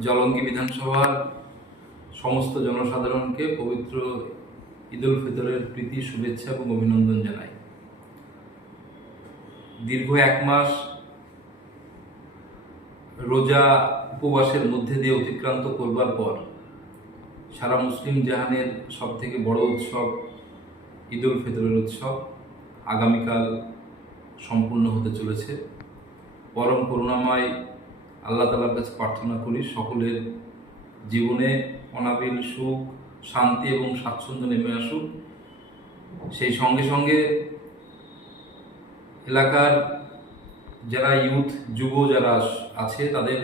জলঙ্গি বিধানসভার সমস্ত জনসাধারণকে পবিত্র ঈদ উল ফিতরের প্রীতি, শুভেচ্ছা এবং অভিনন্দন জানাই। দীর্ঘ এক মাস রোজা উপবাসের মধ্যে দিয়ে অতিক্রান্ত করবার পর সারা মুসলিম জাহানের সব থেকে বড় উৎসব ঈদ উল ফিতরের উৎসব আগামীকাল সম্পূর্ণ হতে চলেছে। পরম করুণাময় আল্লাহ তালার কাছে প্রার্থনা করি সকলের জীবনে অনাবিল সুখ, শান্তি এবং স্বাচ্ছন্দ্য নেমে আসুক। সেই সঙ্গে সঙ্গে এলাকার যারা ইউথ, যুব যারা আছে, তাদের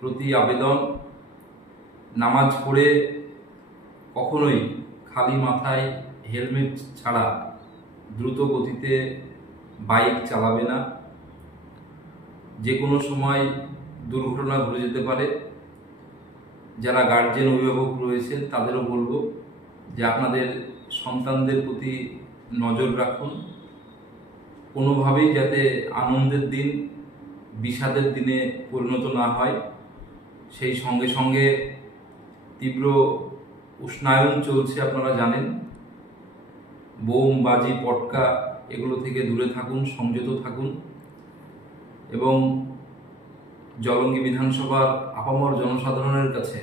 প্রতি আবেদন, নামাজ পড়ে কখনোই খালি মাথায় হেলমেট ছাড়া দ্রুত গতিতে বাইক চালাবে না। যে কোনো সময় দুর্ঘটনা ঘটে যেতে পারে। যারা গার্জেন অভিভাবক রয়েছেন তাদেরও বলব যে আপনাদের সন্তানদের প্রতি নজর রাখুন। কোনোভাবেই যাতে আনন্দের দিন, বিষাদের দিনে পরিণত না হয়। সেই সঙ্গে সঙ্গে তীব্র উষ্ণায়ন চলছে আপনারা জানেন। বোম, বাজি, পটকা এগুলো থেকে দূরে থাকুন, সংযত থাকুন। এবং জলঙ্গি বিধানসভার আপামর জনসাধারণের কাছে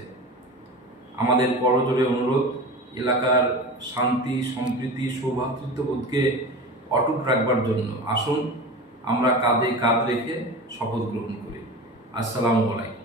আমাদের করজোরে অনুরোধ, এলাকার শান্তি, সম্প্রীতি সৌভ্রাতৃত্ববোধকে অটুট রাখবার জন্য। আসুন, আমরা কাঁধে কাঁধ রেখে শপথ গ্রহণ করি। আসসালামু আলাইকুম।